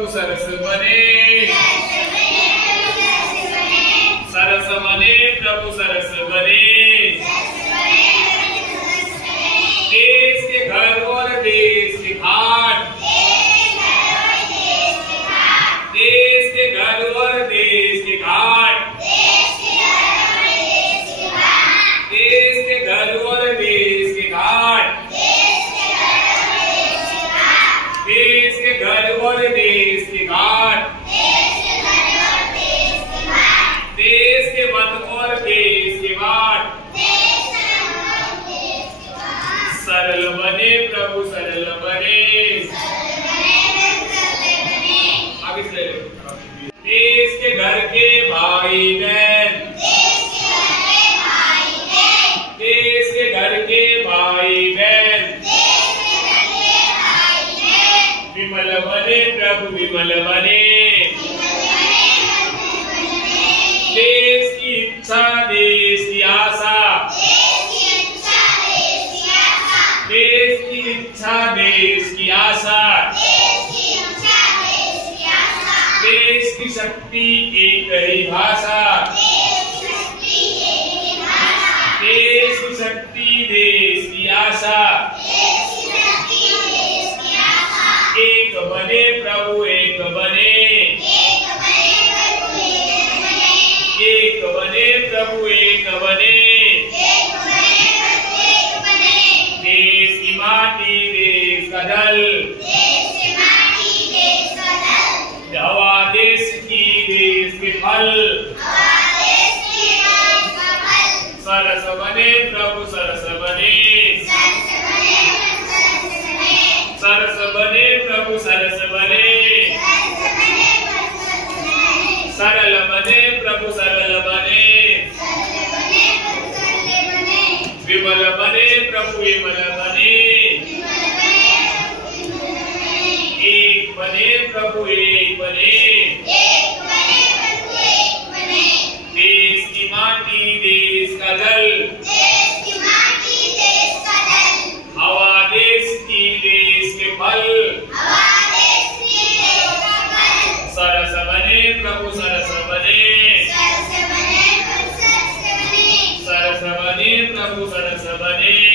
प्रभु सरस बने, सरस बने प्रभु सरस बने। देश के घर और देश के घाट, देश के घर और देश के घाट, देश के घर और देश के घाट, देश के घर और देश के घाट, देश के वन और देश के बाट, सरल बने प्रभु सरल बने। आगे से ले लो। देश के घर के भाई बहन, देश के घर के भाई बहन, विमल बने प्रभु विमल बने। देश की इच्छा देश की आशा, देश की इच्छा देश की आशा, देश की शक्ति एक ही भाषा, देश की शक्ति देश की आशा। एक बने प्रभु एक बने, एक बने प्रभु एक बने। देश की माटी देश का जल, हवा देश की देश के फल, सरस बने प्रभु सरस बने, सरस बने प्रभु सरस बने। सरल बने प्रभु सरल बने, विमल बने प्रभु विमल बने। एक बने प्रभु एक बने, देश की माटी देश का जल, हवा देश की देश के फल, सरस बने प्रभु सरस बने, सरस बने प्रभु सरस बने।